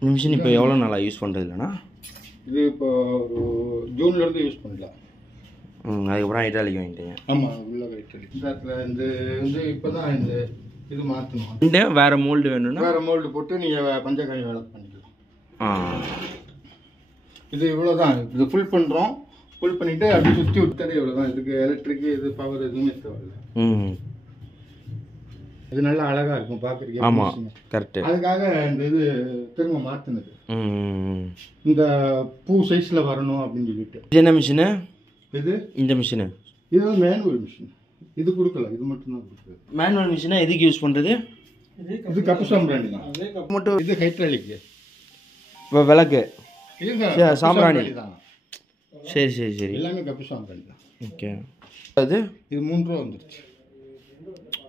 இந்த மிஷின் இப்போ எவ்வளோ நாளாக யூஸ் பண்ணுறது இல்லைண்ணா? இது இப்போ ஒரு ஜூன்லேருந்து யூஸ் பண்ணல. அதுக்கப்புறம் ஹைட்ராலிக் வாங்கிட்டீங்க? ஆமாம், உள்ள ஹைட்ராலிக். இந்த இடத்துல இந்த இப்போ தான் இந்த இது மாற்றணும். இந்த வேறு மோல்டு வேணும்னா வேறு மோல்டு போட்டு நீங்கள் பஞ்சகாய் வேலை பண்ணிக்கலாம். இது இவ்வளோ தான். இது ஃபுல் பண்ணுறோம். ஃபுல் பண்ணிவிட்டு அப்படி சுற்றி விட்டாலே இவ்வளோ தான். இதுக்கு எலக்ட்ரிக்கு இது பவர் எதுவுமே தேவையில்லை. இது நல்லா அழகாக இருக்கும் பார்க்குறீங்க. ஆமாம், கரெக்டு. அதுக்காக இந்த இது திரும்ப மாற்றினது. இந்த பூ சைஸில் வரணும் அப்படின்னு சொல்லிட்டு. இது என்ன மிஷினு? இது இந்த மிஷினு இது வந்து மேனுவல் மிஷின். இது கொடுக்கல, இது மட்டும்தான் கொடுக்குது. மேனுவல் மிஷினா எதுக்கு யூஸ் பண்ணுறது? இது கப்பு சாம்பிராணி தான் மட்டும். இது ஹைட்ராலிக். இப்போ விளக்கு சாம்பிராணி தான். சரி சரி சரி, எல்லாமே கப்பு சாம்பிராணி தான். ஓகே. அது இது 3 ரூபா வந்துருச்சு.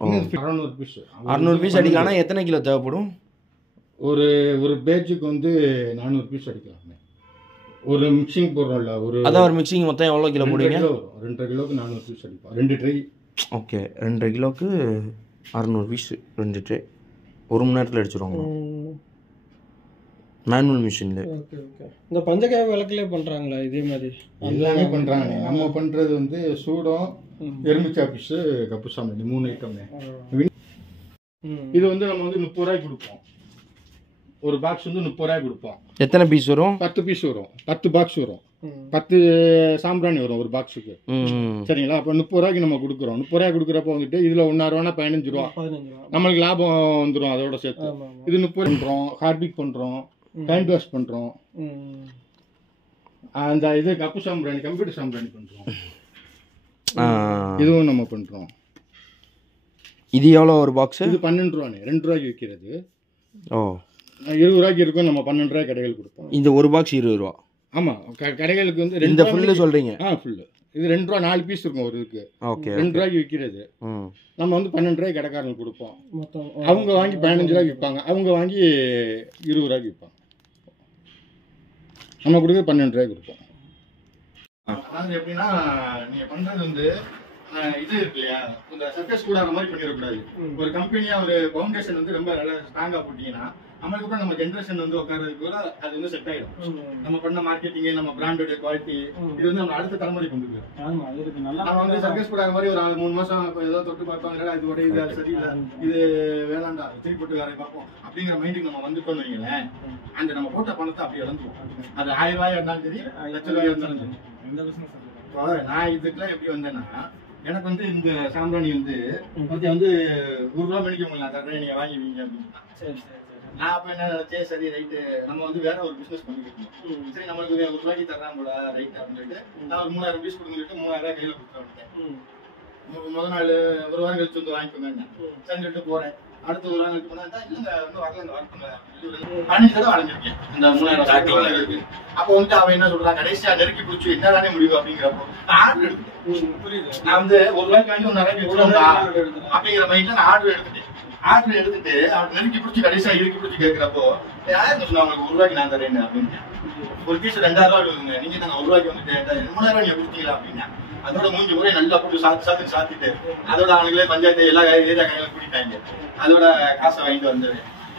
600 பீஸ். 600 பீஸ் அடிக்கலாம். எத்தனை கிலோ தேவைப்படும்? ஒரு பேட்சுக்கு வந்து 400 பீஸ் அடிக்கலாமே. ஒரு மிக்சிங் போடுறோம்ல, அதான் ஒரு மிக்சிங் மொத்தம் எவ்வளோ கிலோ போடுவீங்க? 2.5 கிலோக்கு 400 பீஸ் அடிப்போம். 2 ட்ரை. ஓகே, 2.5 கிலோக்கு 600 பீஸ் 2 ட்ரை. 1 மணி நேரத்தில் அடிச்சிடுவாங்க மேனுவல் மிஷினில். Okay okay. இந்த பஞ்சகாய விளக்குலேயே பண்ணுறாங்களா இதே மாதிரி? எல்லாமே பண்ணுறாங்க. நம்ம பண்ணுறது வந்து சூடம், எலுமிச்சா பீஸு, கப்பு சாம்பிராணி 3 ஐட்டம்னே. இது வந்து நம்ம வந்து 30 ரூபாய்க்கு கொடுப்போம். ஒரு பாக்ஸ் வந்து 30 ரூபாய்க்கு கொடுப்போம். எத்தனை பீஸ் வரும்? 10 பீஸ் வரும். 10 பாக்ஸ் வரும். 10 சாம்பிராணி வரும் ஒரு பாக்ஸுக்கு. சரிங்களா? அப்போ 30 ரூபாய்க்கு நம்ம கொடுக்குறோம். 30 ரூபாய்க்கு கொடுக்குறப்ப வந்துட்டு இதில் 1.5 ரூபானா 15 ரூபா நம்மளுக்கு லாபம் வந்துடும். அதோட சேர்த்து இது 30 பண்ணுறோம். ஹார்பிக் பண்ணுறோம், ஹேண்ட் வாஷ் பண்ணுறோம். அந்த இது கப்பு சாம்பிராணி, கம்ப்யூட்டர் சாம்பிராணி பண்ணுறோம். இதுவும் நம்ம பண்ணுறோம். இது எவ்வளோ ஒரு பாக்ஸு? இது 12 ரூபானே. 2 ரூபாய்க்கு விற்கிறது. ஓ, 20 ரூபாய்க்கு இருக்கும். நம்ம 12 ரூபாய் கடைகள் கொடுப்போம். இந்த ஒரு பாக்ஸ் 20 ரூபா? ஆமாம், கடைகளுக்கு வந்து இந்த ஃபுல்லு சொல்கிறீங்க? ஃபுல்லு. இது 2 ரூபா 4 பீஸ் இருக்கும் ஒரு இதுக்கு. ஓகே. 2 ரூபாய்க்கு விற்கிறது. நம்ம வந்து 12 ரூபாய்க்கு கடைக்காரங்களுக்கு கொடுப்போம். அவங்க வாங்கி 15 ரூபாய்க்கு விற்பாங்க. அவங்க வாங்கி 20 ரூபாய்க்கு விற்பாங்க. நம்ம கொடுக்குறது 12 ரூபாய்க்கு கொடுப்போம். அதாவது எப்படின்னா, நீங்கள் பண்ணுறது வந்து இது இருக்கு இல்லையா, இந்த சர்க்கஸ் கூட அந்த மாதிரி பண்ணிடக்கூடாது. ஒரு கம்பெனியாக ஒரு ஃபவுண்டேஷன் வந்து ரொம்ப நல்லா ஸ்ட்ராங்காக போட்டிங்கன்னா நம்மளுக்கு கூட நம்ம ஜென்ரேஷன் வந்து உட்கார்றதுக்கு கூட அது வந்து செட் ஆகிடும். நம்ம பண்ண மார்க்கெட்டிங்கு, நம்ம பிராண்டோட குவாலிட்டி, இது வந்து நம்ம அடுத்த தலைமுறை கொண்டு போயிடும். நம்ம வந்து சர்க்கஸ் கூட மாதிரி ஒரு 3 மாதம் ஏதோ தொட்டு பார்ப்பாங்க, இது உடைய இது சரியில்லை, இது வேளாண்டா, திருப்பி போட்டு வேற பார்ப்போம் அப்படிங்கிற மைண்டுக்கு நம்ம வந்துட்டோம்னு வைங்களேன். அந்த நம்ம போட்ட பணத்தை அப்படி இழந்துருவோம். அது 1000 ரூபாயா இருந்தாலும் சரி, 1,00,000 ரூபாயா இருந்தாலும் சரி. இப்போ நான் இதுக்கெல்லாம் எப்படி வந்தேன்னா, எனக்கு வந்து இந்த சாம்பிராணி வந்து வந்து 100 ரூபா மணிக்கு உங்களுக்கு நான் தர்றேன், நீங்க வாங்கிவீங்க அப்படின்னு. நான் அப்ப என்ன நினைச்சேன், சரி ரைட்டு, நம்ம வந்து வேற ஒரு பிசினஸ் பண்ணிக்கிட்டோம். சரி, நம்மளுக்கு 1 ரூபாய்க்கு தர்றான் போல, ரைட் அப்படின்னு சொல்லிட்டு நான் ஒரு 3000 பீஸ் கொடுத்துட்டு 3000 ரூபாய் கையில கொடுத்துட்டேன். முதல் நாள் ஒரு வாரம் கழிச்சு வந்து வாங்கிக்கோங்க சரி சொல்லிட்டு போறேன். அடுத்த ஒரு வாரம் கழிச்சு போனா இல்லைங்க வந்து வரல, வரட்டுங்க 15 தடவை அடைஞ்சிருக்கேன் இந்த 3000 இருக்கு. அப்போ வந்து அவன் என்ன சொல்றான், கடைசியா நெருக்கி பிடிச்சி என்னதானே முடிவு அப்படிங்கிறப்போ நான் ஆர்டர் எடுத்துட்டேன். நான் வந்து 1 ரூபாய்க்கு வாங்கி 1 ரூபாய்க்கு கொடுத்தா அப்படிங்கிற மைண்ட்ல நான் ஆர்டர் எடுத்துட்டேன். ஆர்டர் எடுத்துட்டு அவன் நெருக்கி பிடிச்சி கடைசியா இறுக்கி பிடிச்சி கேட்கிறப்போ யாரும் சொன்னா உங்களுக்கு 1 ரூபாய்க்கு நான் தரேன் அப்படின்னு. ஒரு பீஸ் 2000 ரூபாய் கொடுங்க, நீங்க நாங்க 1 ரூபாய்க்கு வந்துட்டு 3000 ரூபாய் நீங்க கொடுத்தீங்களா அப்படின்னா அதோட மூஞ்சி முறை நல்லா போட்டு சாத்திட்டு அதோட அவங்களே பஞ்சாயத்து எல்லா ஏரியா கையில கூட்டிட்டாங்க. அதோட காசை வாங்கிட்டு வந்தது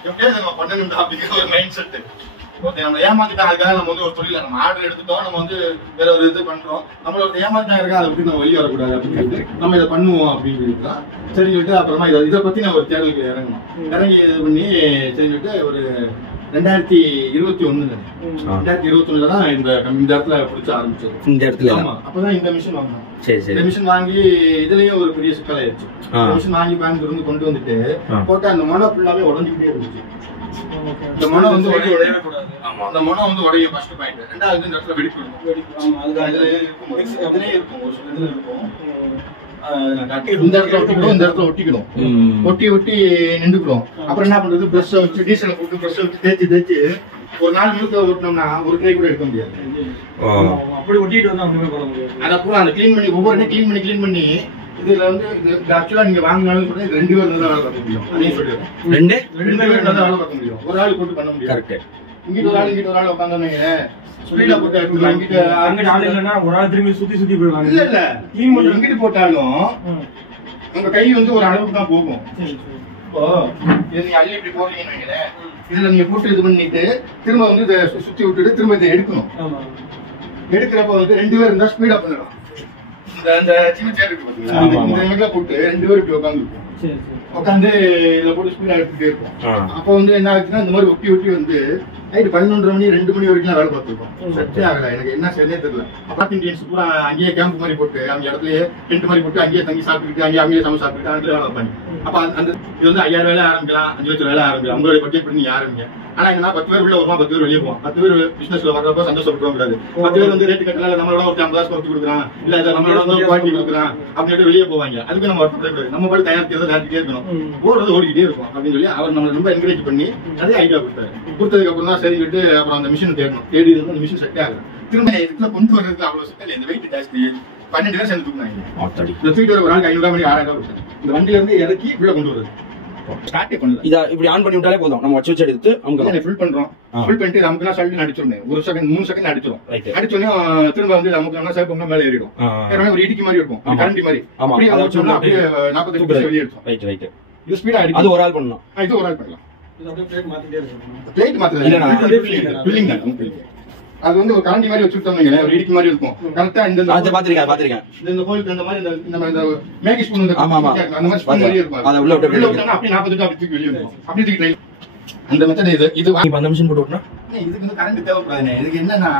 எப்படியாவது நம்ம பண்ணணும் அப்படிங்கிற ஒரு மைண்ட் செட். நம்ம ஏமாத்திட்டாங்க, அதுக்காக நம்ம வந்து ஒரு தொழில நம்ம ஆர்டர் எடுத்துட்டோம், நம்ம வந்து வேற ஒரு இது பண்றோம், நம்மளோட ஏமாத்திட்டாங்க இருக்கா, அதை பத்தி நம்ம வெளியே வரக்கூடாது அப்படின்னு நம்ம இதை பண்ணுவோம் அப்படின்னு சொல்லிட்டு சரி சொல்லிட்டு அப்புறமா இதை பத்தி நான் ஒரு தேடலுக்கு இறங்கணும். இறங்கி இது பண்ணி சரி சொல்லிட்டு ஒரு 2021 தான் இந்த இடத்துல பிடிச்ச ஆரம்பிச்சது. இந்த இடத்துல அப்பதான் இந்த மிஷின் வாங்கணும். இந்த மிஷின் வாங்கி இதுலயும் ஒரு பெரிய சிக்கலாயிருச்சு. மிஷின் வாங்கி கோயம்புத்தூர் வந்து கொண்டு வந்துட்டு போட்டு அந்த மொனை ஃபுல்லாவே உடஞ்சிக்கிட்டே இருந்துச்சு. இந்த மொனை வந்து அந்த மொனை வந்து உடையும் ஃபர்ஸ்ட் பாயிண்ட். ரெண்டாவது இந்த இடத்துல வெடிப்பு இருக்கும். அதுலயே இருக்கும் ஒரு சில இதுல இருக்கும். இந்த இடத்துல ஒட்டிக்கணும். ஒட்டி நின்றுக்கிறோம். அப்புறம் என்ன பண்றது, பிரஷ் வச்சு டீசல் போட்டு பிரஷ் வச்சு தேய்ச்சி ஒரு நாள் முழுக்க ஓட்டினோம்னா ஒரு ட்ரை கூட எடுக்க முடியாது. அப்படி ஒட்டிட்டு வந்தா ஒண்ணுமே பண்ண முடியாது. அதை பூரா அந்த கிளீன் பண்ணி ஒவ்வொரு கிளீன் பண்ணி இதுல வந்து ஆக்சுவலா நீங்க வாங்கினாலும் கூட 2 பேர் தான் வேலை பார்க்க முடியும். அதையும் சொல்லிடுறேன், 2 பேர் தான் வேலை பார்க்க முடியும். ஒரு ஆள் போட்டு பண்ண முடியும். கரெக்ட். இங்கிட்ட ஒரு ஆள் உட்காந்தாங்க ஸ்பீடா போட்டு எடுத்துக்கலாம். இங்கிட்ட ஆள் இல்லைன்னா ஒரு ஆள் திரும்பி சுத்தி போயிடுவாங்க. இல்ல கிளீன் பண்ணி இங்கிட்டு போட்டாலும் உங்க கை வந்து ஒரு அளவுக்கு தான் போகும். இப்போ இது நீங்க அள்ளி இப்படி போடுறீங்கன்னு வைங்களேன், இதுல நீங்க போட்டு இது பண்ணிட்டு திரும்ப வந்து இதை சுத்தி விட்டுட்டு திரும்ப இதை எடுக்கணும். எடுக்கிறப்ப வந்து 2 பேர் இருந்தா ஸ்பீடா பண்ணிடலாம். இந்த சின்ன சேர் இருக்கு பாத்தீங்களா, இந்த இடத்துல போட்டு 2 பேர் இப்படி உட்காந்து இதுல போட்டு ஸ்பீடா எடுத்துட்டே இருக்கும். அப்ப வந்து என்ன ஆச்சுன்னா இந்த மாதிரி ஒட்டி ஒட்டி வந்து நைட்டு 11:30 மணி 2 மணி வரைக்கும் வேலை பார்த்துருக்கோம். செட்டே ஆகல, எனக்கு என்ன சரியே தெரியல. நார்த் இந்தியன்ஸ் பூரா அங்கேயே கேம்ப் மாதிரி போட்டு அவங்க இடத்துலயே டென்ட் மாதிரி போட்டு அங்கேயே தங்கி சாப்பிட்டுட்டு அங்கேயே சமைச்சு சாப்பிட்டு அந்த வேலை வைப்பாங்க. அப்ப அந்த இது வந்து 5000 வேலை ஆரம்பிக்கலாம், 5 லட்சம் வேலை ஆரம்பிக்கலாம். உங்களுடைய பட்ஜெட் பண்ணி நீங்க ஆரம்பிங்க. ஆனா என்ன 10 பேர் உள்ள வருவோம், 10 பேர் வெளியே போவோம். 10 பேர் பிசினஸ்ல வர்றப்ப சந்தோஷப்பட்டுவோம் கூடாது. 10 பேர் வந்து ரேட்டு கட்டல நம்மளோட ஒரு 50,000 குறைச்சு கொடுக்குறான், இல்ல நம்மளோட வந்து குவாலிட்டி கொடுக்குறான் அப்படின்னு வெளியே போவாங்க. அதுக்கு நம்ம வருத்தப்படக்கூடாது. நம்ம பாட்டு தயாரிக்கிறத தயாரிக்கிட்டே இருக்கணும், ஓடுறது ஓடிக்கிட்டே இருக்கும் அப்படின்னு சொல்லி அவர் நம்மளை ரொம்ப என்கரேஜ் பண்ணி அதே ஐடியா கொடுத்தாரு. கொடுத்ததுக்கு அப்புறம் தான் சரிக்கிட்டு அப்புறம் அந்த மிஷின் தேடணும். தேடி இருந்து அந்த மிஷின் செட் ஆகும். திரும்ப இதுல கொண்டு வர்றதுக்கு அவ்வளவு செட் இந்த வெயிட் ஜாஸ்தி. 12 பேர் சேர்ந்து தூக்குனாங்க. இந்த தூக்கிட்டு ஒரு ஆளுக்கு 500 மணி 6000 கொடுத்தாங்க. இந்த வண்டியில இருந்து இறக்கி உள்ள கொண்டு வருது. ஸ்டார்ட் பண்ணல. இத இப்படி ஆன் பண்ணி விட்டாலே போதும், நம்ம வச்சு எடுத்து அவங்க ஃபில் பண்றோம். ஃபில் பண்ணிட்டு நமக்கு நான் சல்ட் அடிச்சிருந்தேன். 1 செகண்ட் 3 செகண்ட் அடிச்சிரும். அடிச்சோனே திரும்ப வந்து நமக்கு என்ன சேவ் பண்ணா மேல ஏறிடும். ஏறவே ஒரு இடிக்கு மாதிரி இருக்கும், கரண்ட் மாதிரி. அப்படியே வச்சோம்னா அப்படியே 45 நிமிஷம் வெளிய எடுத்தோம். ரைட். இது ஸ்பீடா அடிக்கும். அது ஒரு ஆள் பண்ணலாம். இது ஒரு ஆள் பண்ணலாம். இது அப்படியே பிளேட் மாத்திட்டே இருக்கணும். பிளேட் மாத்தல, ஃபில்லிங் தான். அது வந்து ஒரு கரண்டி மாதிரி வச்சுட்டோம்னீங்க, ஒரு இடிக்கு மாதிரி இருக்கும். கரெக்ட்டா இந்த பாத்திருக்கேன் இந்த ஹோலுக்கு இந்த மாதிரி இந்த மேகி ஸ்பூன் அந்த மாதிரி ஸ்பூன் மாதிரி இருக்கும். அத உள்ள விட்டு அப்படியே 40 அப்படி தூக்கி வெளிய வந்துரும். அப்படி தூக்கி ட்ரை அந்த மெத்தட் இது இப்ப அந்த மிஷின் போட்டு விட்டா இதுக்கு வந்து கரண்ட் தேவைப்படாதுண்ணே. இதுக்கு என்னன்னா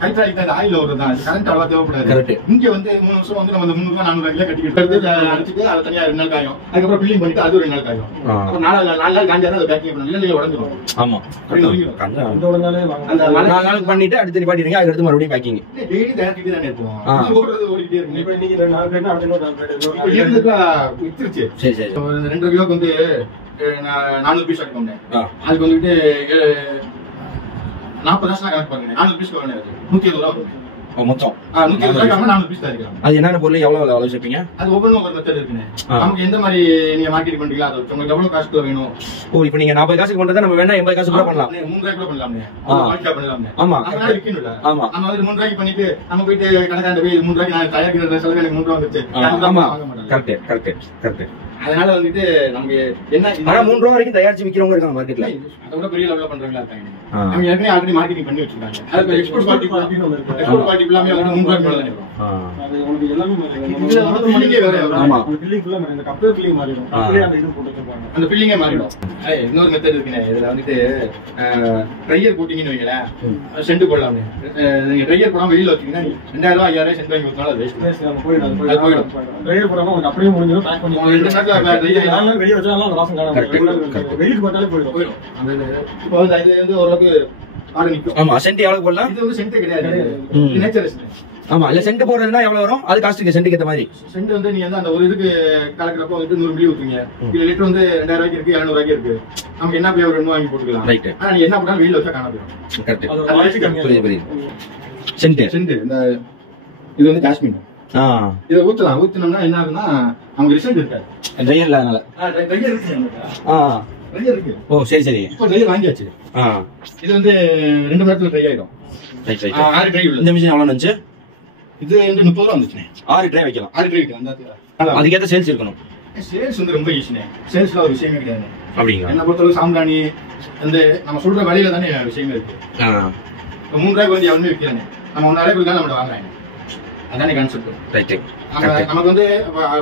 ஹைட்ராலிக் அந்த ஆயில் வருதுதான், இது கரண்ட் அவ்வளவு தேவைப்படாது. இங்க வந்து 3 வருஷம் வந்து நம்ம 300 400 கிலோ கட்டிக்கிட்டு அடிச்சுட்டு அதை தனியா 2 நாள் காயும். அதுக்கப்புறம் பில்லிங் பண்ணிட்டு அது 2 நாள் காயும். அப்புறம் 4 நாள் காஞ்சாதான் அதை பேக்கிங் பண்ணணும், இல்ல உடஞ்சிடும். ஆமா, அந்த உடனாலே அந்த 4 நாள் பண்ணிட்டு அடுத்து நிப்பாட்டிடுங்க, அதுக்கு அடுத்து மறுபடியும் பேக்கிங். டெய்லி தயாரிச்சுட்டு தானே இருப்போம், ஓடிக்கிட்டே இருக்கும். இப்ப இன்னைக்கு 4 பிளேட் அடுத்த 4 பிளேட் இருந்துட்டா வித்துருச்சு. சரி 2 கிலோக்கு வந்து 400 பீஸ் அடிப்போம். அதுக்கு வந்துட்டு 40 வருஷம் கணக்கு பாருங்க. 400 பீஸ் வரணும், 120 ரூபா மொத்தம். 120 ரூபாய்க்கு 400 பீஸ் தயாரிக்கலாம். அது என்னென்ன பொருள் எவ்வளவு அளவு சேர்ப்பீங்க? அது ஒவ்வொன்றும் ஒரு மெத்தட் இருக்குங்க. நமக்கு எந்த மாதிரி நீங்க மார்க்கெட் பண்றீங்களா, அது உங்களுக்கு எவ்வளவு காசுக்குள்ள வேணும். ஓ, இப்போ நீங்க 40 காசுக்கு பண்றதா நம்ம வேணா 80 காசு கூட பண்ணலாம். 3 ரூபாய்க்கு கூட பண்ணலாம்ங்க. ஆமா, அதனால விக்கணும்ல. ஆமா, நம்ம வந்து 3 ரூபாய்க்கு பண்ணிட்டு நம்ம போயிட்டு கணக்காண்ட போய் 3 ரூபாய்க்கு நான் தயாரிக்கிற செலவு எனக்கு 3 ரூபா வந்துச்சு. ஆமா, கரெக்ட். அதனால வந்துட்டு நமக்கு என்ன, ஆனா 3 ரூபா வரைக்கும் தயாரிச்சு விக்கிறவங்க இருக்காங்க மார்க்கெட்ல. அதை விட பெரிய லெவல்ல பண்றவங்களா இருக்காங்க. அவங்க ஏற்கனவே ஆல்ரெடி மார்க்கெட்டிங் பண்ணி வச்சிருக்காங்க. அது எக்ஸ்போர்ட் குவாலிட்டி எல்லாமே வந்து 3 ரூபாய்க்கு மேல தான் இருக்கும். அது உங்களுக்கு எல்லாமே இதுல வந்து ஃபில்லிங்கே வேற. ஆமா, அந்த ஃபில்லிங் ஃபுல்லா இந்த கப்பே ஃபில்லிங் மாறிடும். அப்படியே அந்த இது போட்டு வச்சிருப்பாங்க, அந்த ஃபில்லிங்கே மாறிடும். இன்னொரு மெத்தட் இருக்குனே, இதுல வந்துட்டு ட்ரையர் போட்டிங்கன்னு வைங்களேன், சென்ட் போடலாம்னே. நீங்க ட்ரையர் போடாம வெளியில வச்சீங்கன்னா 2000 ரூபாய் 5000 சென்ட் வாங்கி கொடுத்தாலும் அது வேஸ்ட். நம்ம போயிடும். ட்ரையர் போடாம உங்களுக்கு அப்படியே முடிஞ்சிடும். பேக் பண்ணி 2 நாள் வெளிய வச்சாலும் அந்த வாசம் காணாம போயிடும். வெளியில போட்டாலே போயிடும். அந்த இப்போ இது வந்து ஓரளவுக்கு ஆரம்பிக்கும். ஆமா, சென்ட் எவ்வளவு போடலாம்? இது வந்து சென்ட் கிடையாது, நேச்சரஸ். ஆமா, இல்ல சென்ட் போடுறதுன்னா எவ்வளவு வரும்? அது காஸ்ட்டுக்கு சென்ட்டுக்கு ஏத்த மாதிரி. சென்ட் வந்து நீங்க வந்து அந்த ஒரு இதுக்கு கலக்கிறப்போ வந்து 100 மில்லி ஊத்துங்க. இதுல லிட்டர் வந்து 2000 ரூபாய்க்கு இருக்கு, 200 ரூபாய்க்கு இருக்கு. நமக்கு என்ன பிளேவர் வேணுமோ வாங்கி போட்டுக்கலாம். ரைட். ஆனா நீங்க என்ன பண்ணாலும் வெளியில வச்சா காணாம போயிடும். கரெக்ட். புரியுது. சென்ட் இந்த இது வந்து காஷ்மீர். இதை ஊத்தலாம். ஊத்தினோம்னா என்ன ஆகுதுன்னா அவங்க ரிசல்ட் இருக்காது. ட்ரையர்ல அதனால. ட்ரையர் இருக்கு. ஓ, சரி. இப்போ ட்ரையர் வாங்கியாச்சு. இது வந்து 2 மணி நேரத்துல ட்ரை ஆயிடும். ரைட். 6 ட்ரை உள்ள. இந்த மிஷின் எவ்வளவு இருந்துச்சு? இது வந்து 30 ரூபா வந்துச்சுனே. 6 ட்ரை வைக்கலாம். 6 ட்ரை வைக்கலாம். அதுக்கேற்ற சேல்ஸ் இருக்கணும். சேல்ஸ் வந்து ரொம்ப ஈஸினே. சேல்ஸ்ல ஒரு விஷயமே கிடையாது. அப்படிங்க. என்ன பொறுத்தளவு சாம்பிராணி வந்து நம்ம சொல்ற வழியில தானே விஷயமே இருக்கு. 3 ரூபாய்க்கு வந்து எவனுமே விற்கிறாங்க. நம்ம 1 ரூபாய்க்கு தான் நம்ம வாங்குறாங்க. அதானே கான்செப்ட். ரைட். நமக்கு வந்து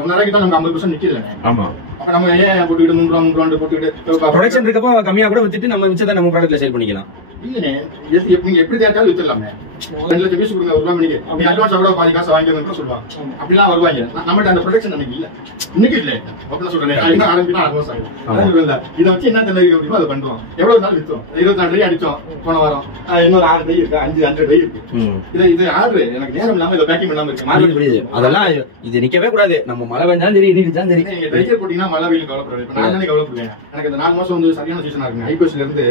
1 ரூபாய்க்கு தான் நமக்கு 50% நிக்குது. ஆமா. அப்ப நம்ம ஏன் போட்டுக்கிட்டு 3 ரூபா போட்டுக்கிட்டு ப்ரொடக்ஷன் இருக்கப்போ கம்மியா கூட வித்துட்டு நம்ம மிச்சத்தை நம்ம ப்ராடக்ட்ல சேல் பண்ணிக்கலாம். இல்லனே, நீங்க எப்படி தேர்த்தாலும் வித்துடலாமே. 2 லட்சம் பீஸ் கொடுங்க, 1 ரூபா மணிக்கு அப்படி அட்வான்ஸ் கூட பாதி காசு வாங்கிக்கணும்னு சொல்லுவாங்க. அப்படிலாம் வருவாங்க. நம்மகிட்ட அந்த ப்ரொடக்ஷன் எனக்கு இல்ல, இன்னைக்கு இல்ல. அப்படிலாம் சொல்றேன். இன்னும் ஆரம்பினா அட்வான்ஸ் ஆகும். இதை வச்சு என்ன தெரியும் அப்படின்னா அதை பண்றோம். எவ்வளவு நாள் வித்தோம்? 24 ட்ரை அடிச்சோம் போன வாரம். இன்னொரு 6 ட்ரை இருக்கு, 5 ட்ரை இருக்கு. இது ஆர்டர் எனக்கு நேரம் இல்லாம இதை பேக்கிங் பண்ணாம இருக்கு. அதெல்லாம் இது நிக்கவே கூடாது. நம்ம மழை வேண்டாம் சரி, இடிச்சாலும் சரி. நீங்க ட்ரையர் போட்டீங்கன்னா மழை வெயில் கவலைப்படுறேன். இப்ப நான் தானே கவலைப்படுவேன். எனக்கு இந்த 4 மாசம் வந்து சரியான சீசனா இருக்கு. ஐபிஎஸ்ல இருந்து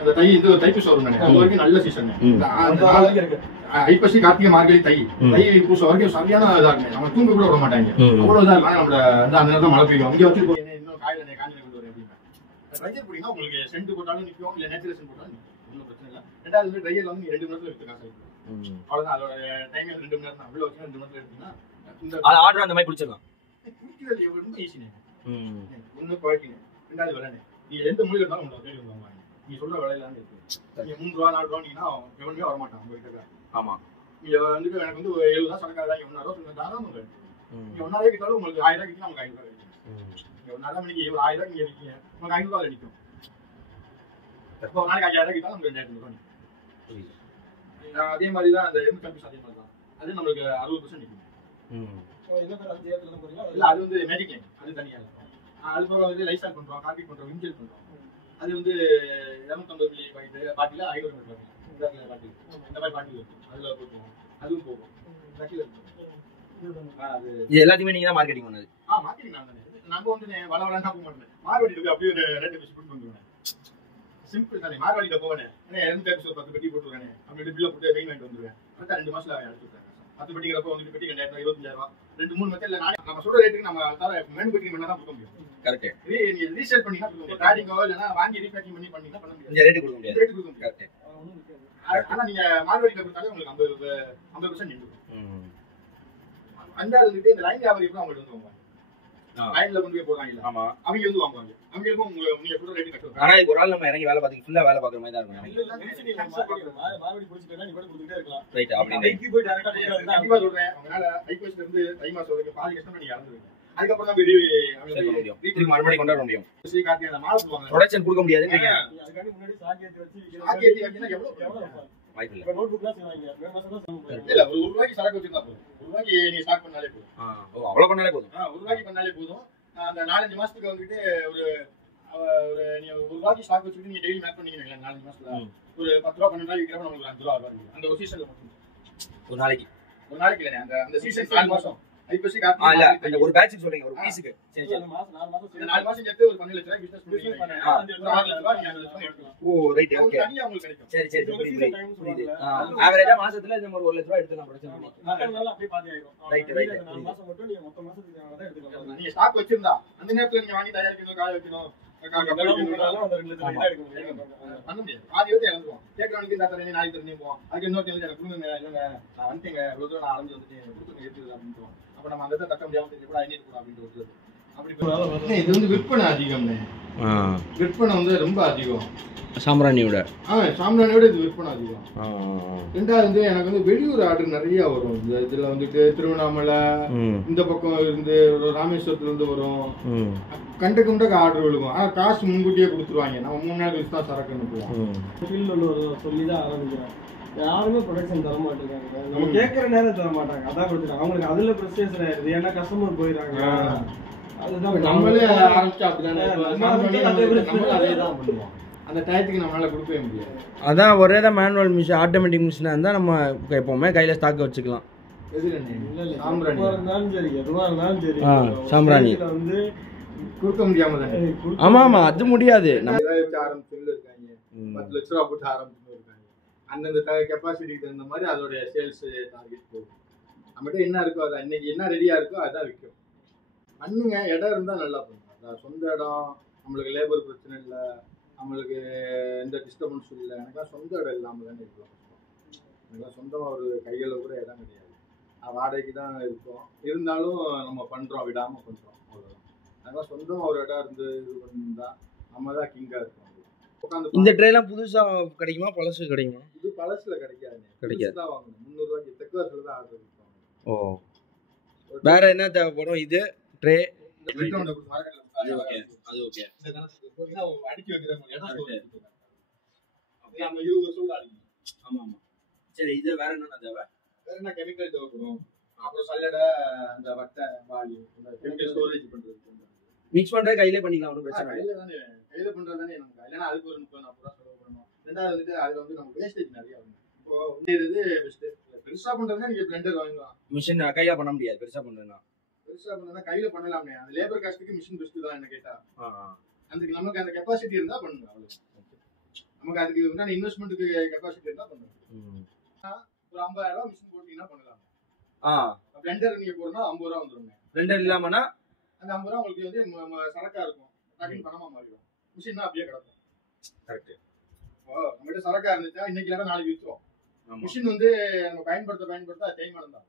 அந்த தை இது தைப்பூசம் வரும். அது வரைக்கும் நல்ல சீசன். ஐப்பசி, கார்த்திகை, மார்கழி, தை பூசம் வரைக்கும் சரியான இதா இருக்கு. நம்ம தூங்க கூட விட மாட்டாங்க. அவ்வளவு இதா இருக்கு. நம்மள அந்த நேரத்துல மழை பெய்யும். இங்க வச்சு இன்னும் காயில காஞ்சி கொண்டு வரேன் அப்படின்னு ட்ரையர் போட்டீங்கன்னா உங்களுக்கு சென்ட் போட்டாலும் நிற்கும், இல்ல நேச்சுரல் போட்டாலும் ஒன்றும் பிரச்சனை இல்லை. 2வது ட்ரையர் வந்து 2 மணி நேரத்துல எடுத்து காசு அவ்வளவுதான். அதோட டைம் 2 மணி நேரம் தான். உள்ள வச்சு 2 மணி நேரத்துல எடுத்தீங்கன்னா ஆர்டர் அந்த மாதிரி பிடிச்சிடலாம். குடிக்கிறது ரொம்ப ஈஸினே. ஒண்ணு குவாலிட்டிங்க, ரெண்டாவது விலைங்க. நீங்க எந்த மொழியில இருந்தாலும் உங்களுக்கு ரேட் வாங்குவாங்க. நீங்க சொல்ற விலையில இருக்கு. நீங்க 3 ரூபா 4 ரூபாய்னா எவனுமே வர மாட்டான் உங்ககிட்ட. ஆமா, நீங்க வந்துட்டு எனக்கு வந்து 7 ரூபா சரக்காக 1 ரூபா சொல்லுங்க, தாராளமா நீங்க 1 ரூபாய்க்கு வித்தாலும் உங்களுக்கு 1000 ரூபாய்க்கு நமக்கு 500 ரூபாய் கிடைக்கும். நீங்க 1 நாள் மணிக்கு 1000 ரூபாய் நீங்க விற்கீங்க, உங்களுக்கு 500 ரூபாய் நிற்கும். இப்போ ஒரு நாளைக்கு 5000 ரூபாய் வித்தாலும் உங்களுக்கு 2500 ரூபாய் நிற்கும். அதே மாதிரி தான் அந்த எம் கம்பெனி அதே மாதிரி தான், அது நம்மளுக்கு 60% நிற்கும். இல்ல அது வந்து மேஜிக் லைன், அது தனியா இருக்கும். அது போக வந்து லைசால் பண்றோம், கார்பெட் பண்றோம், விம்ஜெல் பண்றோம். அது வந்து 250 மில்லி பாட்டில 500 மில்லி பாட்டில், இந்த மாதிரி பாட்டில் இருக்கும், அதுல போட்டுருவோம். அதுவும் போகும். இது எல்லாத்தையுமே நீங்க தான் மார்க்கெட்டிங் பண்ணது? மார்க்கெட்டிங் நான் தானே. நம்ம வந்து வள வளன்னா போக மாட்டேன், மார்க்கெட்டுக்கு அப்படியே ஒரு ரேட் வச்சு போட்டு வந்துருவேன். சிம்பிள் தானே, மார்க்கெட்டில் போவேன். ஏன்னா 2 10 பெட்டி போட்டுருவேன், அப்படி பில்ல போட்டு பெயின் வாங்கிட்டு வந்துருவேன். அடுத்த 2 மாசத்துல எடுத்துருவேன். 10 பெட்டிங்கிறப்ப வந்துட்டு பெட்டி 2000 25,000 2-3 மெத்தட்ல நம்ம சொல்ற ரேட்டுக்கு நம்ம மேனுபேக்சரிங் பண்ணா தான் கொடுக்க முடியும். கரெக்ட். நீங்க ரீசேல் பண்ணீங்கன்னா கொடுக்க முடியும், ட்ரேடிங்கோ இல்லனா வாங்கி ரீபேக்கிங் பண்ணி பண்ணீங்கன்னா பண்ண முடியாது. இந்த ரேட் கொடுக்க முடியாது. ரேட் கொடுக்க முடியாது. கரெக்ட். ஆனா நீங்க மார்க்கெட்ல கொடுத்தாலே உங்களுக்கு 50% நிக்கும். அண்டால இருந்து இந்த லைன் வியாபாரி கூட உங்களுக்கு வந்து வாங்குவாங்க. லைன்ல கொண்டு போய் போறாங்க. ஆமா, அவங்க வந்து வாங்குவாங்க. அவங்களுக்கும் நீங்க சொல்ற ரேட் கட்டுவாங்க. ஆனா ஒரு ஆள் நம்ம இறங்கி வேலை பார்த்து ஃபுல்லா வேலை பார்க்குற மாதிரி தான் இருக்கும். மார்க்கெட் போயிட்டேன்னா நீ கூட கொடுத்துட்டே இருக்கலாம். ரைட். அப்படி டைக்கு போய் டைரக்டா கொடுக்கறது கண்டிப்பா சொல்றேன். அவங்களால ஐபிஎஸ்ல இருந்து தை மாசம் வரைக்கும் பாதி கஸ்டமர் நீங்க இறந்துருவீங்க. அதுக்கப்புறம் தான் பெரிய வீட்டுக்கு மறுபடியும் கொண்டாட முடியும். காட்டி அந்த மால் போவாங்க, ப்ரொடக்ஷன் கொடுக்க முடியாதுன்றீங்க. அதுக்காண்டி முன்னாடி சாக்கேத்தி வச்சு சாக்கேத்தி வச்சினா எவ்வளவு வாய்ப்பு இல்ல. இப்ப நோட்புக்லாம் செய்வாங்க. மே மாசம் தான் சம்பளம். இல்ல, ஒரு ரூபாய்க்கு சரக்கு வச்சிருந்தா போதும். ஒரு ரூபாய்க்கு நீங்க ஸ்டார்ட் பண்ணாலே போதும். ஓ, அவ்வளவு பண்ணாலே போதும். ஒரு ரூபாய்க்கு பண்ணாலே போதும். அந்த 4-5 மாசத்துக்கு வந்துட்டு ஒரு நீங்க ஒரு ரூபாய்க்கு ஸ்டாக் வச்சுட்டு நீங்க டெய்லி மேக் பண்ணீங்கன்னா 4 மாசத்துல ஒரு 10 ரூபா 12 ரூபாய்க்கு விற்கிறப்ப நமக்கு 5 ரூபா வரும். அந்த ஒரு சீசன்ல மட்டும். ஒரு நாளைக்கு இல்ல, அந்த சீசன் 4 மாசம் ஐபிஎஸ்சி கார்டு. இல்ல, அந்த ஒரு பேட்ச் சொல்றீங்க, ஒரு பீஸ்க்கு. சரி சரி. அந்த மாசம் 4 மாசம் இந்த 4 மாசம் சேர்த்து ஒரு 12 லட்சம் ரூபாய் பிசினஸ் பண்ணீங்க. ஒரு 6 லட்சம் ரூபாய் நீங்க 6 லட்சம் எடுக்கலாம். ஓ, ரைட். ஓகே. தனியா உங்களுக்கு கிடைக்கும். சரி சரி, புரியுது. ஆவரேஜா மாசத்துல இந்த மாதிரி 1 லட்சம் ரூபாய் எடுத்துக்கலாம் ப்ரொடக்ஷன் பண்ணி. நாட்கள்னால அப்படியே பாதி ஆயிடும். ரைட். 4 மாசம் மட்டும் நீங்க மொத்த மாசத்துக்கு தான் எடுத்துக்கலாம். நீங்க ஸ்டாக் வச்சிருந்தா அந்த நேரத்துல நீங்க வாங்கி தயாரிக்கணும், காய வைக்கணும், பண்ண முடியாது. பாதி வந்து இறந்துருவோம். கேட்கறவனுக்கு இந்த தரேன் நாளைக்கு தரேன் போவோம். அதுக்கு இன்னொரு எனக்கு கொடுங்க, இல்லைங்க நான் வந்துட்டேங்க, ரோஜோ நான் அலைஞ்சு வந்துட்டு கொடுத்துங்க ஏற்றுது அப்படின்னு. அப்ப நம்ம அந்த இடத்த தக்க முடியாம தெரிஞ்சு கூட ஐநூறு கூட அப்படின்னு ஒரு அப்படி. இது வந்து விற்பனை அதிகம்னே. விற்பனை வந்து ரொம்ப அதிகம் சாம்பிராணியோட. சாம்பிராணியோட இது விற்பனை அதிகம். ரெண்டாவது வந்து எனக்கு வந்து வெளியூர் ஆர்டர் நிறைய வரும். இந்த இதுல வந்துட்டு திருவண்ணாமலை இந்த பக்கம் இருந்து ராமேஸ்வரத்துல இருந்து வரும். கண்டக்கு ஆர்டர் விழுகும். ஆனா காசு முன்கூட்டியே கொடுத்துருவாங்க. நம்ம 3 நாள் கழிச்சு தான் சரக்கு அனுப்புவோம். சொல்லிதான் ஆரம்பிக்கிறேன். யாருமே ப்ரொடக்ஷன் தர மாட்டேங்கிறாங்க. நம்ம கேட்கற நேரம் தர மாட்டாங்க. அதான் கொடுத்துருக்காங்க. அவங்களுக்கு அதுல ப்ரெஸ்டேஷன் ஆயிடுது. ஏன்னா கஸ்டமர் போயிடுறாங்க. அதுதான் நம்மளே ஆரம்பிச்சா அப்படிதானே. அதேதான் பண்ணுவோம். அந்த டயத்துக்கு நம்மளால கொடுக்கவே முடியாது. அதான் ஒரே தான் மேனுவல் மிஷின், ஆட்டோமேட்டிக் மிஷினா இருந்தா நம்ம எப்பவுமே கையில ஸ்டாக் வச்சுக்கலாம். இருந்தாலும் சரி, எதுவா இருந்தாலும் சரி, சாம்பிராணி வந்து கொடுக்க முடியாம தானே. ஆமா ஆமா, அது முடியாது. நம்ம ஆரம்பிச்சுல இருக்காங்க, 10 லட்ச ரூபா போட்டு ஆரம்பிச்சு இருக்காங்க. அந்தந்த கெப்பாசிட்டிக்கு தகுந்த மாதிரி அதோட சேல்ஸ் டார்கெட் போகும். நம்மகிட்ட என்ன இருக்கோ அதை இன்னைக்கு என்ன ரெடியா இருக்கோ அதான் விற்கும். பண்ணுங்க, இடம் இருந்தா நல்லா பண்ணுங்க. சொந்த இடம், நம்மளுக்கு லேபர் பிரச்சனை இல்லை, நம்மளுக்கு எந்த டிஸ்டர்பன்ஸும் இல்லை. எனக்குலாம் சொந்த இடம் இல்லாமல் தானே இருக்கலாம். எனக்குலாம் சொந்தமாக ஒரு கையில் கூட இடம் கிடையாது. வாடகைக்கு தான் இருக்கும். இருந்தாலும் நம்ம பண்ணுறோம், விடாமல் பண்ணுறோம், அவ்வளோதான். அதெல்லாம் சொந்தமாக ஒரு இடம் இருந்து இது பண்ணிருந்தா நம்ம தான் கிங்காக இருக்கும். இந்த ட்ரேலாம் புதுசா கிடைக்குமா, பழசு கிடைக்குமா? இது பழசுல கிடைக்காது. தான் வாங்கணும். 300 ரூபாய்க்கு தெற்காசுல தான் ஆர்டர் கொடுப்பாங்க. ஓ, வேற என்ன தேவைப்படும்? இது ட்ரே அது ஓகே. அது ஓகே. இந்த கணக்கு அடிக்கி வைக்கிறாங்க. இடம் சொல்லுங்க. அப்படியே நம்ம 20 வருஷம் அடிக்கணும். ஆமா ஆமா. சரி, இது வேற என்ன தேவை? வேற என்ன கெமிக்கல் தேவைப்படும்? அப்புறம் சல்லடை, அந்த வட்டை, வாளி, இந்த கெமிக்கல் ஸ்டோரேஜ் பண்றது. மிக்ஸ் பண்றது கையிலே பண்ணிக்கலாம், ஒன்றும் பிரச்சனை இல்லை. கையில பண்றது தானே நமக்கு. இல்லைன்னா அதுக்கு ஒரு 30-40 ரூபா செலவு பண்ணணும். ரெண்டாவது வந்துட்டு அதுல வந்து நமக்கு வேஸ்டேஜ் நிறைய வரும். இப்போ இது பெஸ்ட். பெருசா பண்றதுன்னா நீங்க பிளெண்டர் வாங்கலாம். மிஷின் கையில பண்ண முடியாது. பெருசா பண்றதுன்னா கையில பண்ணலாமே. அந்த லேபர் காஸ்ட்டுக்கு மிஷின் பெஸ்ட் தான் என்ன கேட்டா. அதுக்கு நமக்கு அந்த கெப்பாசிட்டி இருந்தா பண்ணுங்க, அவ்வளவு. நமக்கு அதுக்கு உண்டான இன்வெஸ்ட்மெண்ட்டுக்கு கெப்பாசிட்டி இருந்தா பண்ணுங்க. ஒரு 50,000 ரூபாய் மிஷின் போட்டீங்கன்னா பண்ணலாம். பிளெண்டர் நீங்க போறதுனா 50 ரூபா வந்துருங்க. பிளெண்டர் இல்லாமனா அந்த 50 ரூபா உங்களுக்கு வந்து சரக்கா இருக்கும். டக்குன்னு பணமா மாறிடும். மிஷின் அப்படியே கிடக்கும். கரெக்ட். நம்மகிட்ட சரக்கா இருந்துச்சா இன்னைக்கு இல்லைன்னா நாளைக்கு விற்றுவோம். மிஷின் வந்து நம்ம பயன்படுத்த தேய்மானம் தான்.